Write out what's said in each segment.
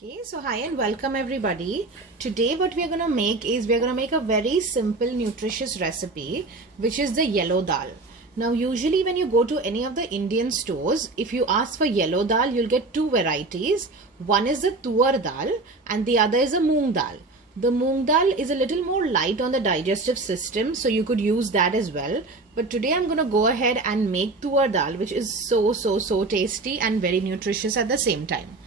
Okay, so hi and welcome everybody. Today what we are going to make is we are going to make a very simple nutritious recipe which is the yellow dal. Now usually when you go to any of the Indian stores, if you ask for yellow dal, you'll get two varieties. One is the tuar dal and the other is a moong dal. The moong dal is a little more light on the digestive system, so you could use that as well. But today I'm going to go ahead and make tuar dal, which is so tasty and very nutritious at the same time.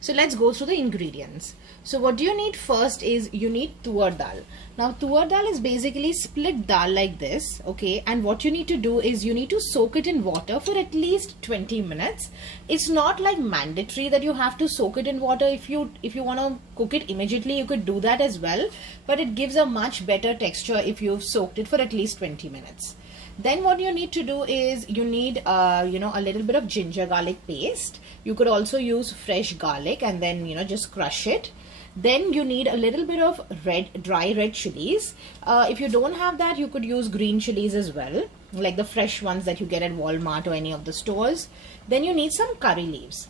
So let's go through the ingredients. So what do you need first is you need tuar dal. Now tuar dal is basically split dal like this, okay? And what you need to do is you need to soak it in water for at least 20 minutes. It's not like mandatory that you have to soak it in water. If you want to cook it immediately, you could do that as well. But it gives a much better texture if you've soaked it for at least 20 minutes. Then what you need to do is you need a little bit of ginger garlic paste. You could also use fresh garlic and then just crush it. Then you need a little bit of dry red chilies. If you don't have that, you could use green chilies as well, like the fresh ones that you get at Walmart or any of the stores. Then you need some curry leaves.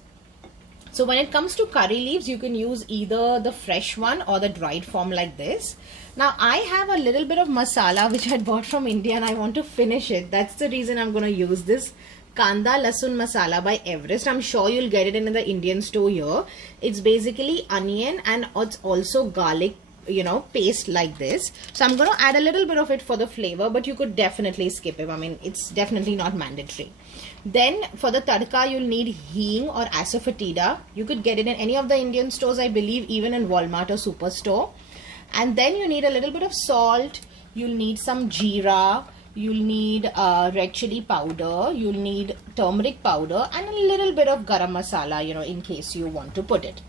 So when it comes to curry leaves, you can use either the fresh one or the dried form like this. Now I have a little bit of masala which I bought from India and I want to finish it. That's the reason I'm going to use this Kanda Lasun Masala by Everest. I'm sure you'll get it in the Indian store here. It's basically onion and it's also garlic, paste like this. So I'm going to add a little bit of it for the flavor, but you could definitely skip it. I mean, it's definitely not mandatory. Then for the tadka, you'll need hing or asafoetida. You could get it in any of the Indian stores, I believe, even in Walmart or Superstore. And then you need a little bit of salt. You'll need some jeera. You'll need red chili powder. You'll need turmeric powder and a little bit of garam masala, in case you want to put it.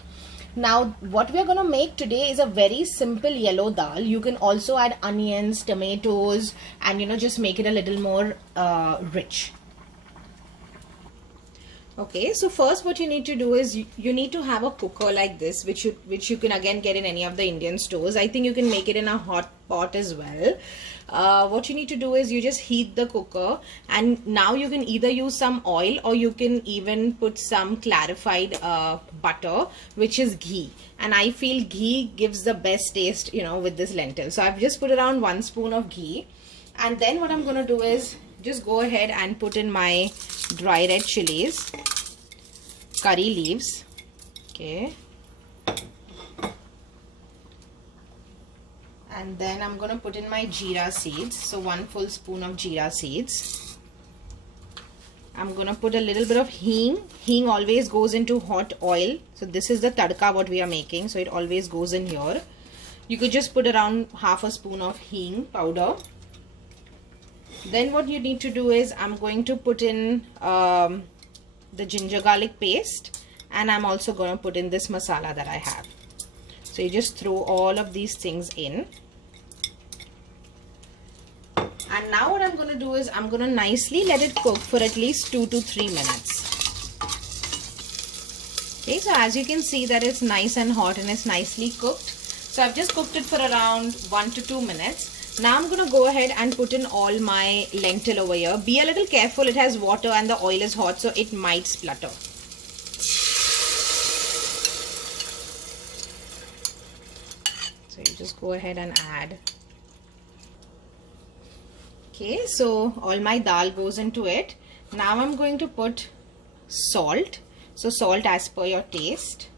Now, what we're going to make today is a very simple yellow dal. You can also add onions, tomatoes, and just make it a little more rich. Okay, so first what you need to do is you need to have a cooker like this, which you can again get in any of the Indian stores. I think you can make it in a hot pot as well. What you need to do is you just heat the cooker, and now you can either use some oil or you can even put some clarified butter, which is ghee. And I feel ghee gives the best taste, with this lentil. So I've just put around 1 spoon of ghee, and then what I'm going to do is just go ahead and put in my dry red chilies, curry leaves, okay, and then I'm going to put in my jeera seeds, so 1 full spoon of jeera seeds. I'm going to put a little bit of hing. Hing always goes into hot oil, so this is the tadka what we are making, so it always goes in here. You could just put around half a spoon of hing powder. Then what you need to do is I'm going to put in the ginger garlic paste, and I'm also going to put in this masala that I have. So you just throw all of these things in. And now what I'm going to do is I'm going to nicely let it cook for at least 2 to 3 minutes. Okay, so as you can see that it's nice and hot and it's nicely cooked. So I've just cooked it for around 1 to 2 minutes. Now I'm going to go ahead and put in all my lentil over here. Be a little careful, it has water and the oil is hot, so it might splutter. So you just go ahead and add. Okay, so all my dal goes into it. Now I'm going to put salt. So salt as per your taste.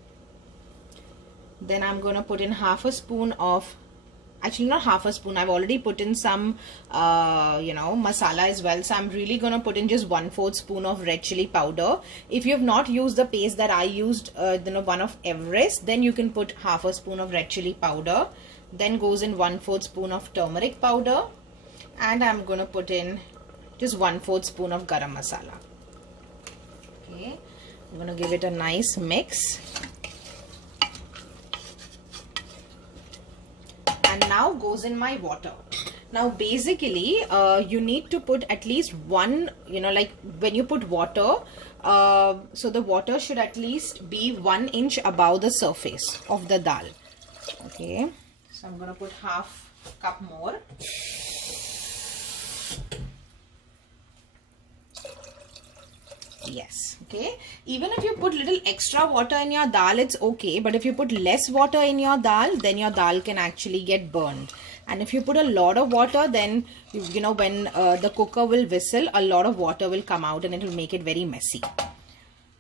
Then I'm going to put in half a spoon of, actually not half a spoon, I've already put in some masala as well, so I'm really going to put in just 1/4 spoon of red chili powder. If you have not used the paste that I used, one of Everest, then you can put half a spoon of red chili powder. Then goes in 1/4 spoon of turmeric powder, and I'm going to put in just 1/4 spoon of garam masala. Okay, I'm going to give it a nice mix. And now goes in my water. Now basically you need to put at least one, like when you put water, so the water should at least be 1 inch above the surface of the dal. Okay, so I'm going to put half cup more. Yes, okay. Even if you put little extra water in your dal, it's okay. But if you put less water in your dal, then your dal can actually get burned. And if you put a lot of water, then, you know, when the cooker will whistle, a lot of water will come out and it will make it very messy.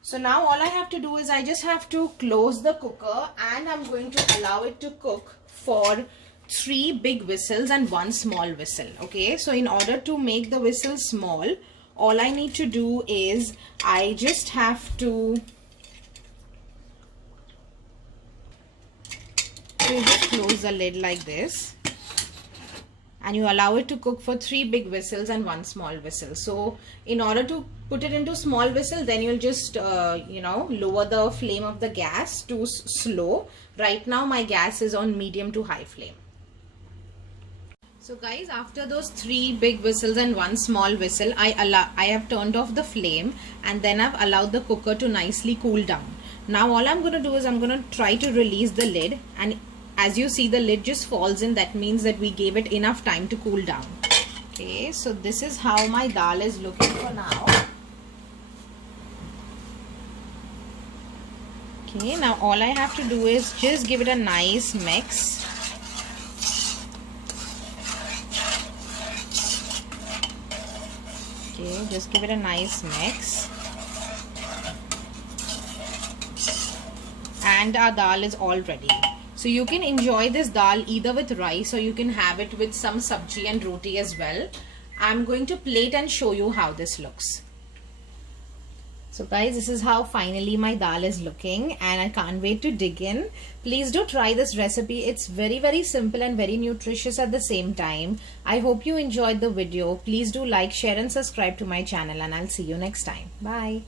So now all I have to do is I just have to close the cooker and I'm going to allow it to cook for 3 big whistles and 1 small whistle. Okay, so in order to make the whistle small, all I need to do is I just have to just close the lid like this, and you allow it to cook for 3 big whistles and 1 small whistle. So in order to put it into small whistle, then you'll just you know, lower the flame of the gas to slow. Right now my gas is on medium to high flame. So guys, after those 3 big whistles and 1 small whistle, I have turned off the flame and then I've allowed the cooker to nicely cool down. Now all I'm going to do is I'm going to try to release the lid, and as you see, the lid just falls in. That means that we gave it enough time to cool down. Okay, so this is how my dal is looking for now. Okay, now all I have to do is just give it a nice mix. Okay, just give it a nice mix. And our dal is all ready. So you can enjoy this dal either with rice or you can have it with some sabji and roti as well. I'm going to plate and show you how this looks. So guys, this is how finally my dal is looking and I can't wait to dig in. Please do try this recipe. It's very simple and very nutritious at the same time. I hope you enjoyed the video. Please do like, share and subscribe to my channel, and I'll see you next time. Bye.